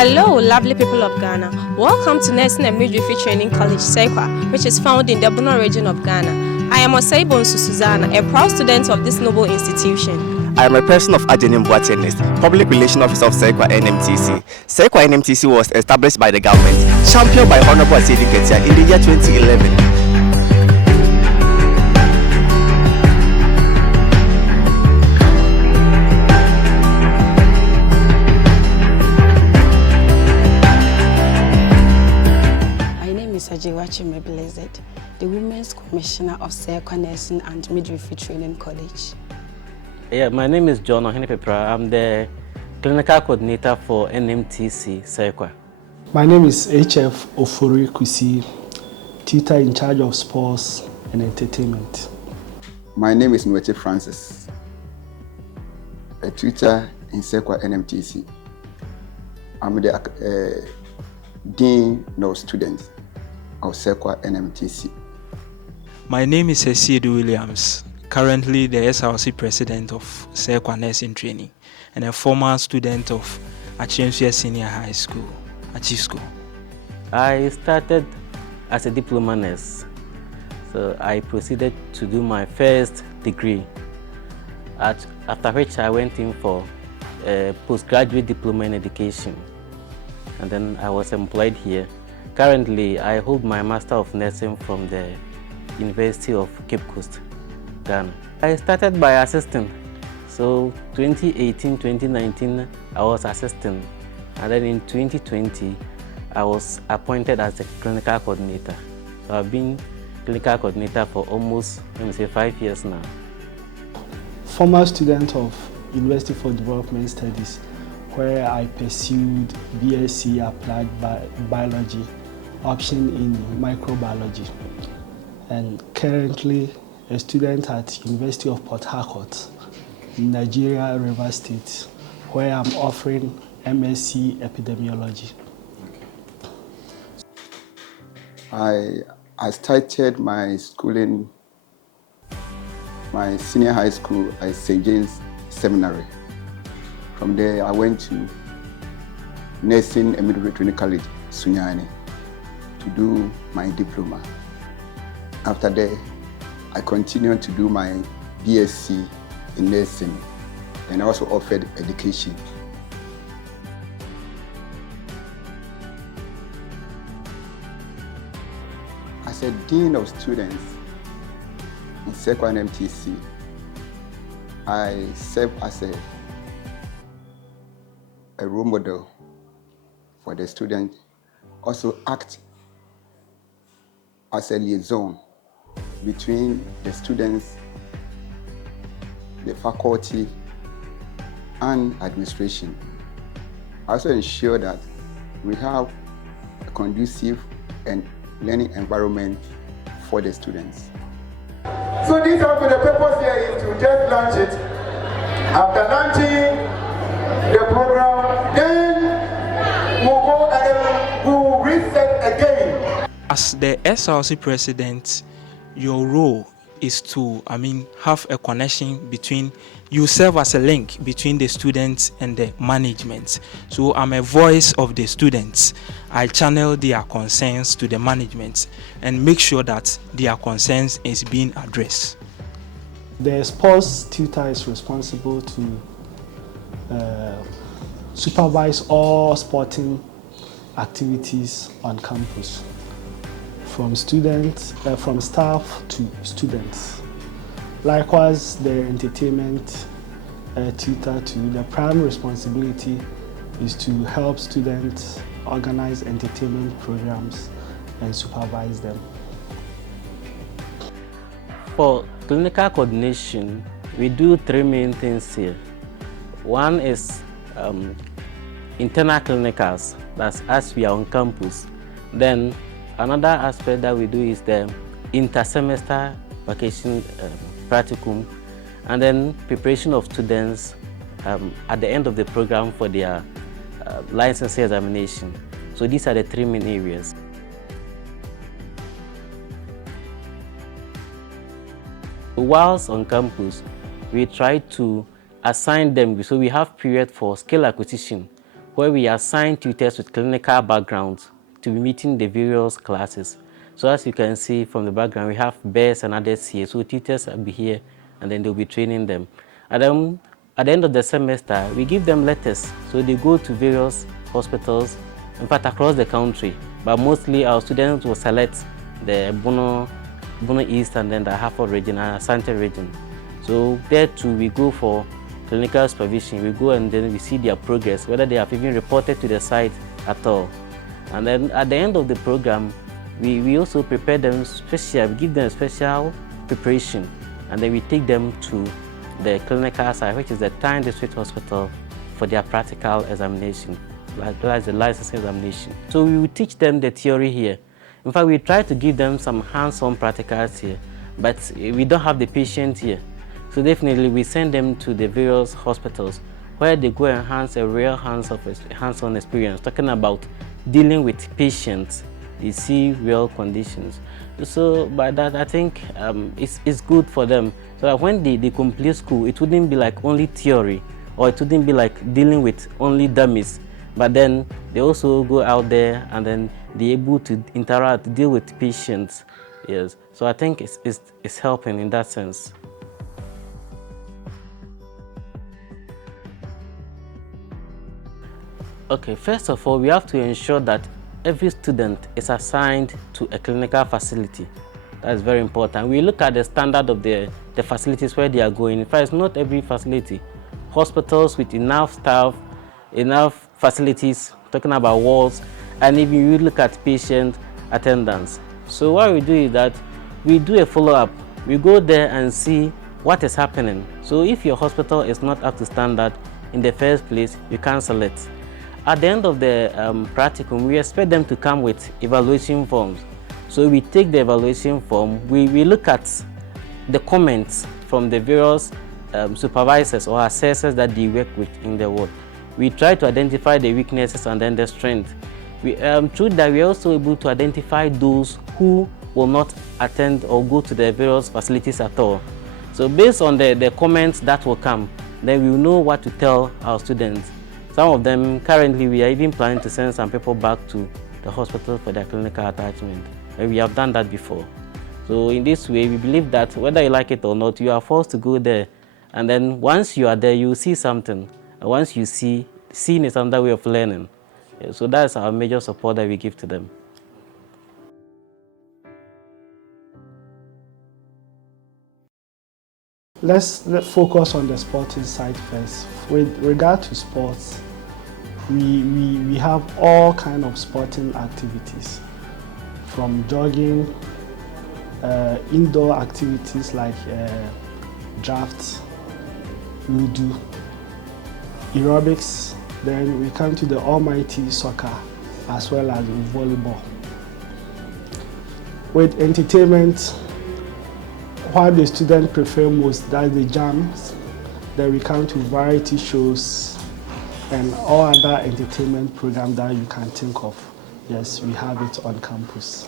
Hello, lovely people of Ghana. Welcome to Nursing and Midwifery Training College, Seikwa, which is found in the Bono region of Ghana. I am Osaibonsu Susanna, a proud student of this noble institution. I am a person of Nmtc, Public Relations Officer of Seikwa Nmtc. Seikwa Nmtc was established by the government, championed by Honorable Asedi Ketia in the year 2011. The Women's Commissioner of Seikwa Nursing and Midwifery Training College. Yeah, my name is John Ohenepepra. I'm the Clinical Coordinator for Nmtc Seikwa. My name is HF Ofori Kusi, Tutor in charge of Sports and Entertainment. My name is Nmtc Francis, a tutor in Seikwa Nmtc. I'm the Dean of Students of Seikwa Nmtc. My name is Esiedu Williams, currently the SRC President of Seikwa Nursing Training and a former student of Achimsua Senior High School, Achieve School. I started as a diploma nurse, so I proceeded to do my first degree, after which I went in for a postgraduate diploma in education, and then I was employed here. Currently, I hold my Master of Nursing from the University of Cape Coast, Ghana. I started by assisting. So 2018-2019, I was assisting. And then in 2020, I was appointed as the clinical coordinator. So I've been clinical coordinator for almost, 5 years now. Former student of University for Development Studies, where I pursued BSc Applied Biology, option in microbiology, and currently a student at University of Port Harcourt, Nigeria, River State, where I'm offering MSc Epidemiology. I started my schooling, my senior high school at St. James Seminary. From there, I went to Nursing and Midwifery Training College, Sunyani, to do my diploma. After that, I continued to do my BSc in nursing and also offered education. As a Dean of Students in Seikwa Nmtc, I serve as a role model for the students, also act as a liaison between the students, the faculty, and administration. I also ensure that we have a conducive and learning environment for the students. So this the purpose here is to just launch it. After launching the program, then we'll go and we'll reset again. As the SRC President, your role is to, have a connection between, you serve as a link between the students and the management. So I'm a voice of the students. I channel their concerns to the management and make sure that their concerns is being addressed. The sports tutor is responsible to supervise all sporting activities on campus, from staff to students. Likewise, the entertainment tutor too. The prime responsibility is to help students organize entertainment programs and supervise them. For clinical coordination, we do three main things here. One is internal clinicals, that's as we are on campus. Then another aspect that we do is the inter-semester vacation practicum, and then preparation of students at the end of the program for their licensing examination. So these are the three main areas. Whilst on campus, we try to assign them, so we have period for skill acquisition, where we assign tutors with clinical backgrounds to be meeting the various classes. So as you can see from the background, we have bears and others here. So tutors will be here and then they'll be training them. And then at the end of the semester, we give them letters. So they go to various hospitals, in fact across the country. But mostly our students will select the Bono East and then the Hartford region and Asante region. So there too we go for clinical supervision. We go and then we see their progress, whether they have even reported to the site at all. And then at the end of the program, we also prepare them special, we give them a special preparation, and then we take them to the clinical site, which is the Tyne District Hospital, for their practical examination, like the licensing examination. So we will teach them the theory here. In fact, we try to give them some hands-on practicals here, but we don't have the patient here. So definitely we send them to the various hospitals where they go and enhance a real hands-on experience, talking about dealing with patients. They see real conditions. So by that, I think it's good for them. So that when they complete school, it wouldn't be like only theory, or it wouldn't be like dealing with only dummies. But then they also go out there and then they're able to interact, deal with patients. Yes. So I think it's helping in that sense. Okay, first of all, we have to ensure that every student is assigned to a clinical facility. That is very important. We look at the standard of the facilities where they are going. In fact, it's not every facility. Hospitals with enough staff, enough facilities, talking about wards, and if you look at patient attendance. So what we do is that we do a follow-up. We go there and see what is happening. So if your hospital is not up to standard in the first place, you cancel it. At the end of the practicum, we expect them to come with evaluation forms. So we take the evaluation form, we look at the comments from the various supervisors or assessors that they work with in the ward. We try to identify the weaknesses and then the strength. Through that, we are also able to identify those who will not attend or go to the various facilities at all. So based on the comments that will come, then we will know what to tell our students. Some of them, currently, we are even planning to send some people back to the hospital for their clinical attachment. And we have done that before. So in this way, we believe that whether you like it or not, you are forced to go there. And then once you are there, you will see something. And once you see, seeing is another way of learning. Yeah, so that's our major support that we give to them. Let's focus on the sporting side first. With regard to sports, we have all kinds of sporting activities, from jogging, indoor activities like drafts, ludo, aerobics. Then we come to the almighty soccer, as well as volleyball. With entertainment, what the students prefer most, that's the jams. Then we come to variety shows and all other entertainment programs that you can think of. Yes, we have it on campus.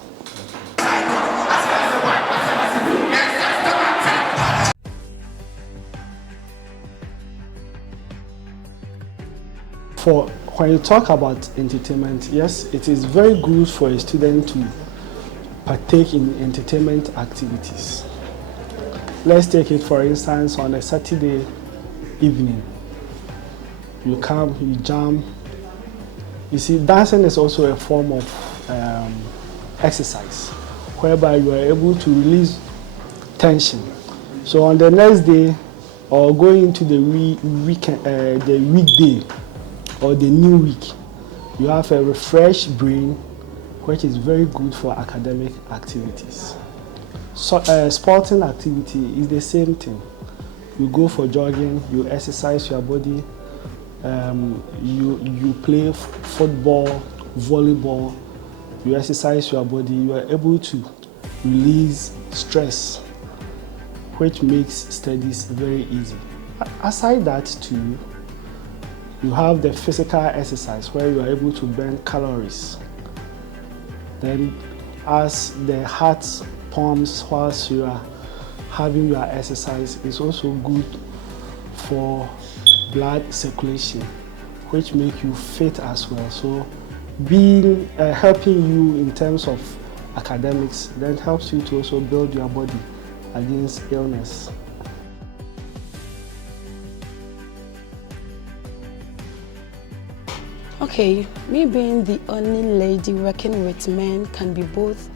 When you talk about entertainment, yes, it is very good for a student to partake in entertainment activities. Let's take it, for instance, on a Saturday evening. You come, you jam. You see, dancing is also a form of exercise, whereby you are able to release tension. So on the next day, or going into the weekday or the new week, you have a refreshed brain, which is very good for academic activities. So, sporting activity is the same thing. You go for jogging, you exercise your body, you play football, volleyball, you exercise your body, you are able to release stress, which makes studies very easy. Aside that too, you have the physical exercise where you are able to burn calories. Then as the heart pumps whilst you are having your exercise, is also good for blood circulation, which make you fit as well. So being helping you in terms of academics then helps you to also build your body against illness. Okay, me being the only lady working with men can be both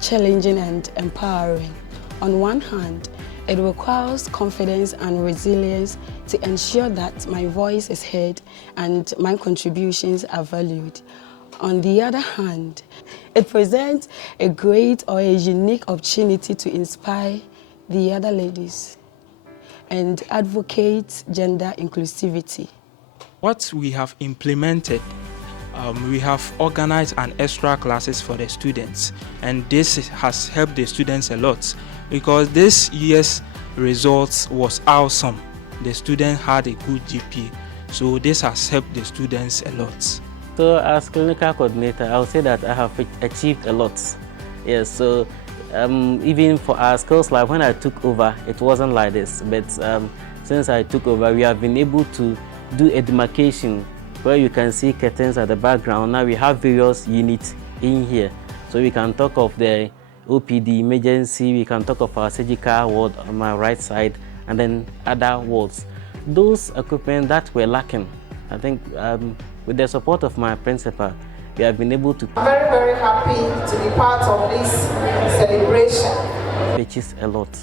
challenging and empowering. On one hand, it requires confidence and resilience to ensure that my voice is heard and my contributions are valued. On the other hand, it presents a great or a unique opportunity to inspire the other ladies and advocate gender inclusivity. What we have implemented, we have organized an extra classes for the students, and this has helped the students a lot because this year's results was awesome. The student had a good GPA, so this has helped the students a lot. So as clinical coordinator, I would say that I have achieved a lot. Yes, so even for our skills lab, when I took over, it wasn't like this, but since I took over, we have been able to do a demarcation where you can see curtains at the background. Now we have various units in here. So we can talk of the OPD emergency, we can talk of our surgical ward on my right side, and then other wards. Those equipment that were lacking, I think with the support of my principal, we have been able to. I'm very, very happy to be part of this celebration. Which is a lot.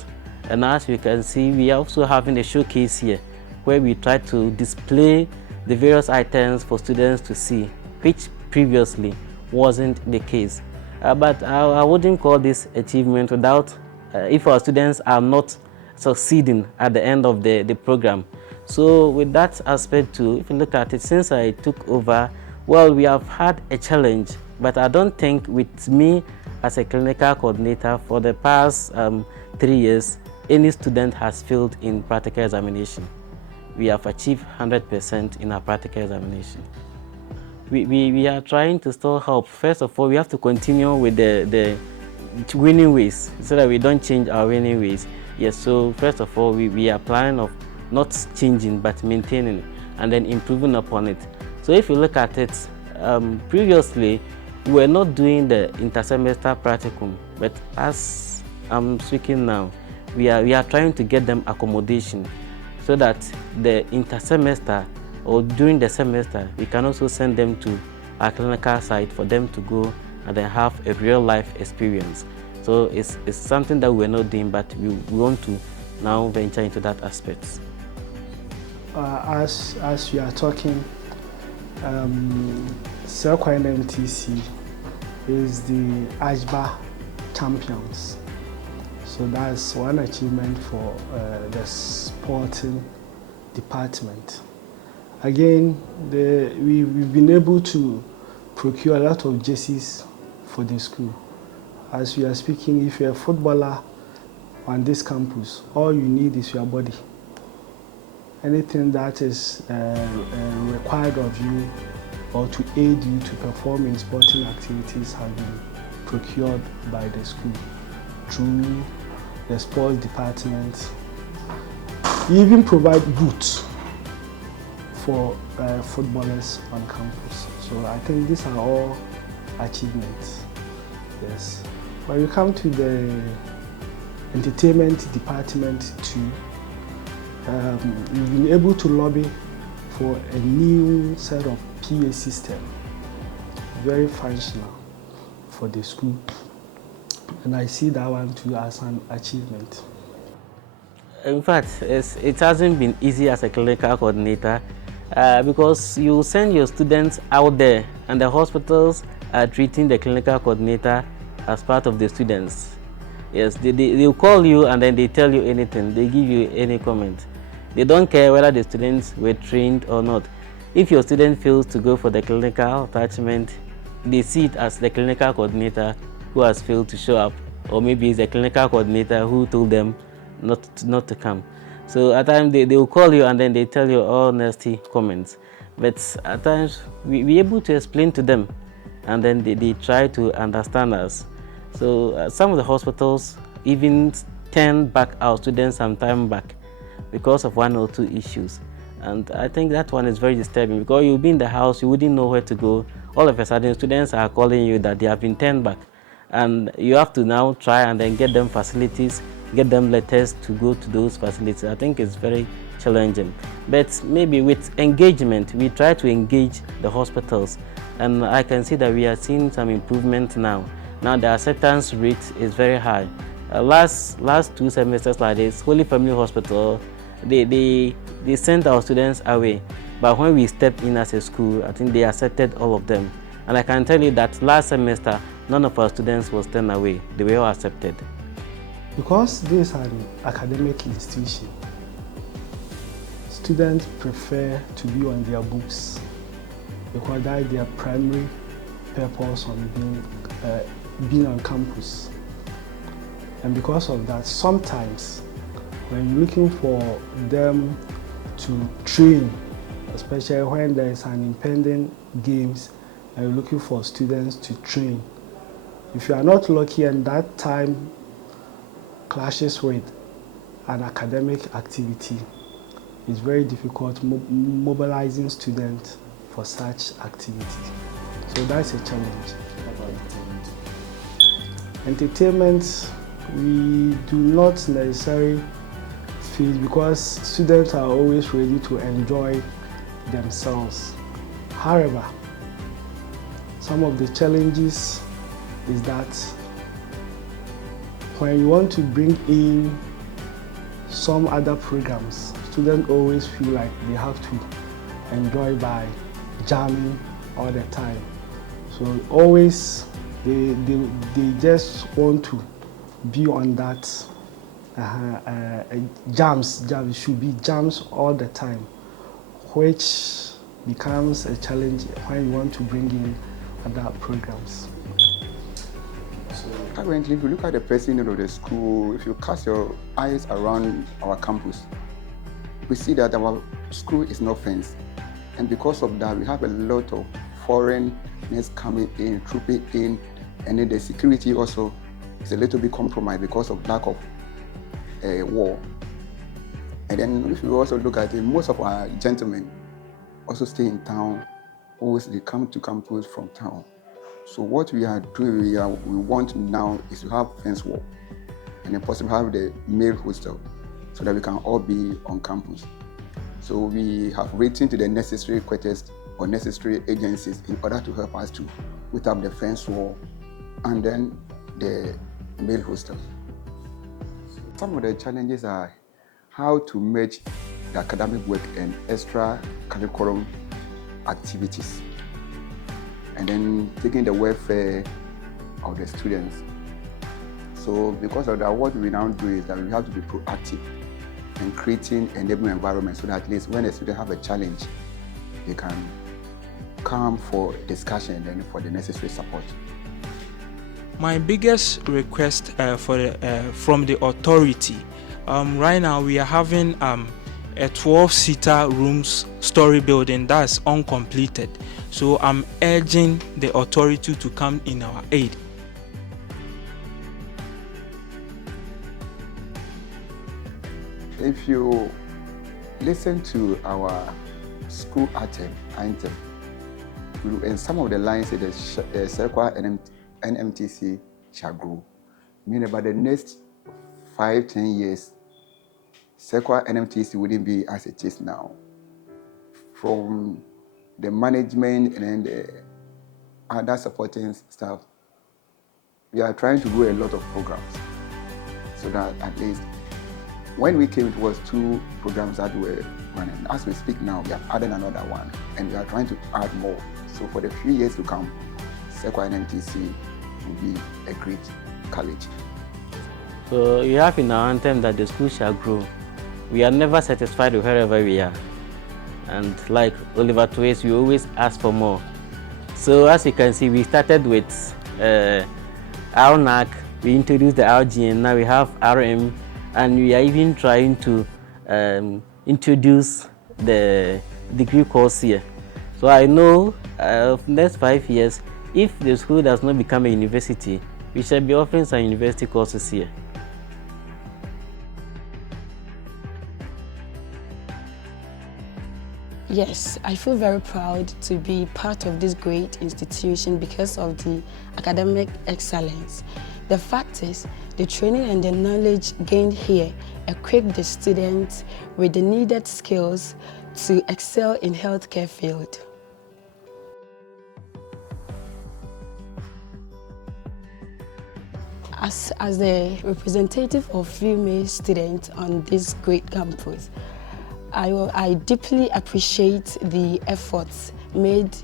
And as you can see, we are also having a showcase here where we try to display the various items for students to see, which previously wasn't the case. But I wouldn't call this achievement without, if our students are not succeeding at the end of the program. So with that aspect too, if you look at it, since I took over, well, we have had a challenge, but I don't think with me as a clinical coordinator for the past 3 years, any student has failed in practical examination. We have achieved 100% in our practical examination. We are trying to still help. First of all, we have to continue with the winning ways so that we don't change our winning ways. Yes, so first of all, we are planning of not changing but maintaining and then improving upon it. So if you look at it, previously, we were not doing the inter-semester practicum, but as I'm speaking now, we are trying to get them accommodation so that the inter-semester or during the semester, we can also send them to our clinical site for them to go and then have a real-life experience. So it's something that we're not doing, but we want to now venture into that aspect. As we are talking, Seikwa Nmtc is the AJBA champions. So that's one achievement for the sporting department. Again, we've been able to procure a lot of jerseys for the school. As we are speaking, if you're a footballer on this campus, all you need is your body. Anything that is required of you or to aid you to perform in sporting activities have been procured by the school through the sports department. We even provide boots for footballers on campus. So I think these are all achievements. Yes. When you come to the entertainment department too, we've been able to lobby for a new set of PA system, very functional for the school. And I see that one too as an achievement. In fact, it hasn't been easy as a clinical coordinator because you send your students out there and the hospitals are treating the clinical coordinator as part of the students. Yes, they'll call you and then they tell you anything, they give you any comment. They don't care whether the students were trained or not. If your student fails to go for the clinical attachment, they see it as the clinical coordinator who has failed to show up, or maybe it's the clinical coordinator who told them not to come. So at times they will call you and then they tell you all nasty comments. But at times we're able to explain to them and then they try to understand us. So some of the hospitals even turn back our students some time back because of 1 or 2 issues. And I think that one is very disturbing because you'll be in the house, you wouldn't know where to go. All of a sudden, students are calling you that they have been turned back. And you have to now try and then get them facilities, get them letters to go to those facilities. I think it's very challenging. But maybe with engagement, we try to engage the hospitals. And I can see that we are seeing some improvement now. Now the acceptance rate is very high. Last 2 semesters like this, Holy Family Hospital, they sent our students away. But when we stepped in as a school, I think they accepted all of them. And I can tell you that last semester, none of our students was turned away. They were all accepted. Because this is an academic institution, students prefer to be on their books because that is their primary purpose on being on campus. And because of that, sometimes when you're looking for them to train, especially when there is an impending games and you're looking for students to train, if you are not lucky and that time clashes with an academic activity, it's very difficult mobilizing students for such activity. So that's a challenge. Entertainment, we do not necessarily feel because students are always ready to enjoy themselves. However, some of the challenges is that when you want to bring in some other programs, students always feel like they have to enjoy by jamming all the time. So always they just want to be on that jams. It should be jams all the time, which becomes a challenge when you want to bring in other programs. Currently, if you look at the president of the school, if you cast your eyes around our campus, we see that our school is not fenced. And because of that, we have a lot of foreigners coming in, trooping in, and then the security also is a little bit compromised because of lack of war. And then if you also look at it, most of our gentlemen also stay in town, always they come to campus from town. So what we are doing, we want now is to have fence wall and then possibly have the male hostel so that we can all be on campus. So we have written to the necessary quarters or necessary agencies in order to help us to put up the fence wall and then the male hostel. Some of the challenges are how to merge the academic work and extra curriculum activities, and then taking the welfare of the students. So because of that, what we now do is that we have to be proactive in creating an enabling environment so that at least when the students have a challenge, they can come for discussion and then for the necessary support. My biggest request from the authority, right now we are having a 12-seater rooms story building that's uncompleted. So I'm urging the authority to come in our aid. If you listen to our school anthem, and some of the lines say that Seikwa Nmtc shall grow. Meaning by the next 5-10 years, Seikwa Nmtc wouldn't be as it is now. From the management and then the other supporting staff, we are trying to do a lot of programs so that at least when we came, it was 2 programs that were running. As we speak now, we have added another one and we are trying to add more. So for the few years to come, Seikwa Nmtc will be a great college. So you have in our anthem that the school shall grow. We are never satisfied with wherever we are. And like Oliver Twist, we always ask for more. So as you can see, we started with RNAC, we introduced the RGN, now we have RM, and we are even trying to introduce the degree course here. So I know next 5 years, if the school does not become a university, we shall be offering some university courses here. Yes, I feel very proud to be part of this great institution because of the academic excellence. The fact is, the training and the knowledge gained here equip the students with the needed skills to excel in healthcare field. As the representative of female students on this great campus, I deeply appreciate the efforts made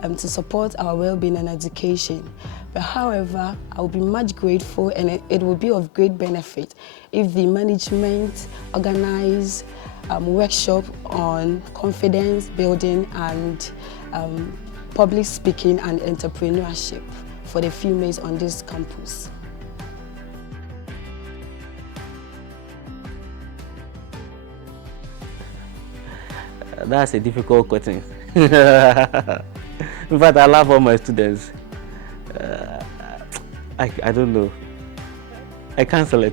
to support our well-being and education. But however, I will be much grateful, and it will be of great benefit if the management organize workshop on confidence building and public speaking and entrepreneurship for the females on this campus. That's a difficult question. In fact, I love all my students. I don't know. I cancel it.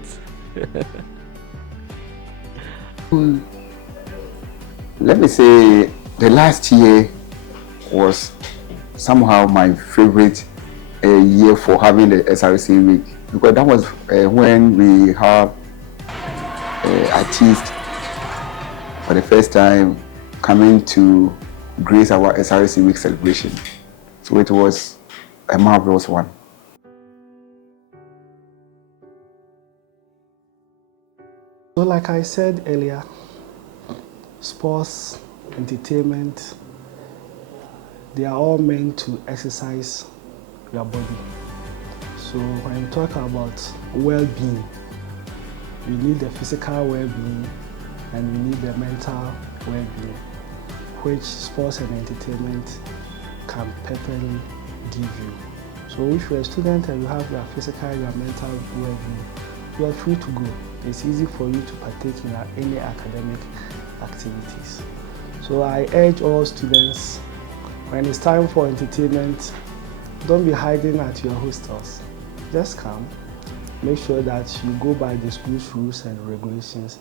Let me say the last year was somehow my favorite year for having the SRC week, because that was when we have achieved for the first time coming to grace our SRC week celebration. So it was a marvelous one. So like I said earlier, sports, entertainment, they are all meant to exercise your body. So when you talk about well-being, you need the physical well-being and you need the mental well-being, which sports and entertainment can perfectly give you. So if you're a student and you have your physical, your mental well-being, you are free to go. It's easy for you to partake in any academic activities. So I urge all students, when it's time for entertainment, don't be hiding at your hostels. Just come. Make sure that you go by the school's rules and regulations.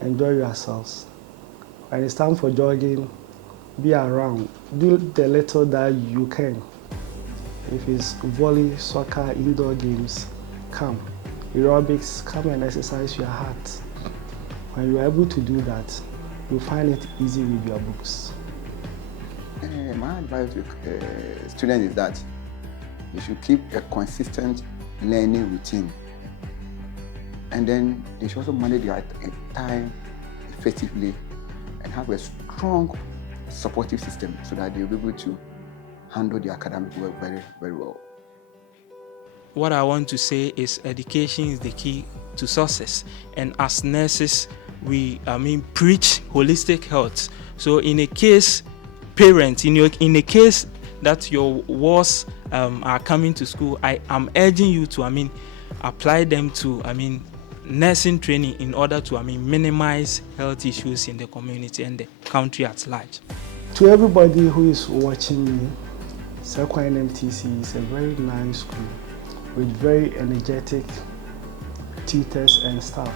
Enjoy yourselves. When it's time for jogging, be around. Do the little that you can. If it's volley, soccer, indoor games, come. Aerobics, come and exercise your heart. When you are able to do that, you'll find it easy with your books. My advice to students is that you should keep a consistent learning routine, and then they should also manage their time effectively and have a strong supportive system so that they'll be able to handle the academic work very, very well. What I want to say is education is the key to success, and as nurses we preach holistic health. So in a case parents, in a case that your wards are coming to school, I am urging you to apply them to nursing training in order to minimize health issues in the community and the country at large. To everybody who is watching me, Seikwa Nmtc is a very nice school with very energetic teachers and staff.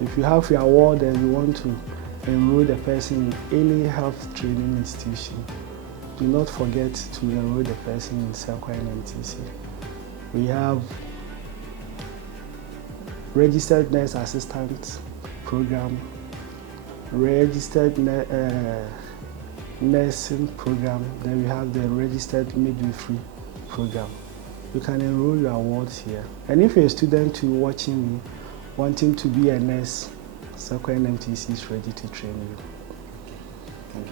If you have your ward and you want to enroll the person in any health training institution, do not forget to enroll the person in Seikwa Nmtc. We have registered nurse assistant program, registered nursing program, then we have the registered midwifery program. You can enroll your wards here. And if you're a student watching me, wanting to be a nurse, Seikwa Nmtc is ready to train you.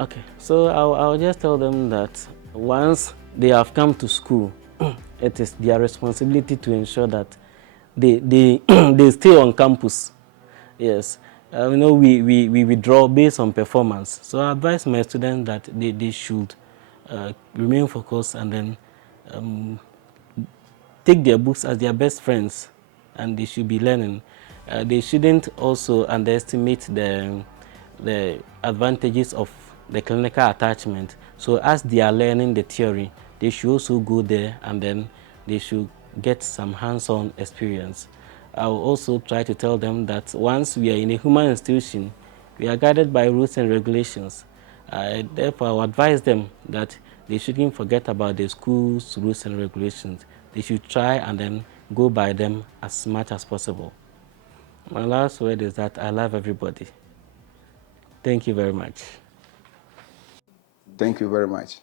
Okay, so I'll just tell them that once they have come to school, it is their responsibility to ensure that they they stay on campus. Yes, we withdraw based on performance. So I advise my students that they should remain focused and then take their books as their best friends, and they should be learning. They shouldn't also underestimate the advantages of the clinical attachment. So as they are learning the theory, they should also go there and then they should get some hands-on experience. I will also try to tell them that once we are in a human institution, we are guided by rules and regulations. I therefore advise them that they shouldn't forget about the school's rules and regulations. They should try and then go by them as much as possible. My last word is that I love everybody. Thank you very much. Thank you very much.